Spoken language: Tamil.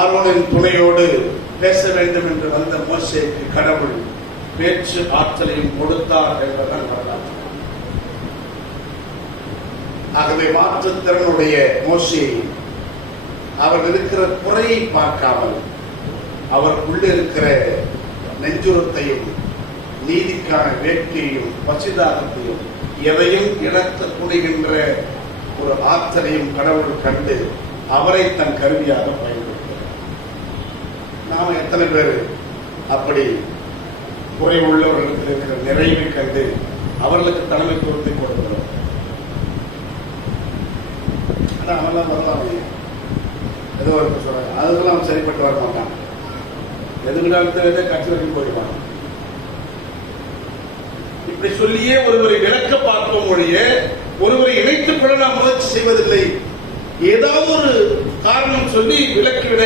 ஆரோனின் துணையோடு பேச வேண்டும் என்று வந்த மோசேக்கு கடவுள் பேச்சு ஆற்றலையும் கொடுத்தார் என்பதுதான் வரலாறு. ஆகவே மாற்றுத்திறனுடைய மோசே அவர் இருக்கிற குறையை பார்க்காமல் அவருக்குள்ளே இருக்கிற நெஞ்சுரத்தையும் நீதிக்கான வேட்கையையும் பசிதாகத்தையும் எதையும் இழக்கப்படுகின்ற ஒரு ஆற்றலையும் கடவுள் கண்டு அவரை தன் கருவியாக பயன்படுத்துகிறார். நாம எத்தனை பேர் அப்படி குறை உள்ளவர்களுக்கு இருக்கிற நிறைவை கண்டு அவர்களுக்கு தலைமைத்துவத்தை கொடுக்கிறோம்? ஆனா அவெல்லாம் வரலாம், ஏதோ ஒரு சொல்றாங்க, அதுக்கெல்லாம் சரிப்பட்டு வர மாட்டாங்க. எதுக்கிட்ட கட்சி வரைக்கும் போயிடுவாங்க. இப்படி சொல்லியே ஒருவரை விளக்க பார்க்கும் மொழியே ஒருவரை இணைத்துக் கொள்ள நாம் முயற்சி செய்வதில்லை. ஏதாவது ஒரு காரணம் சொல்லி விளக்கிவிட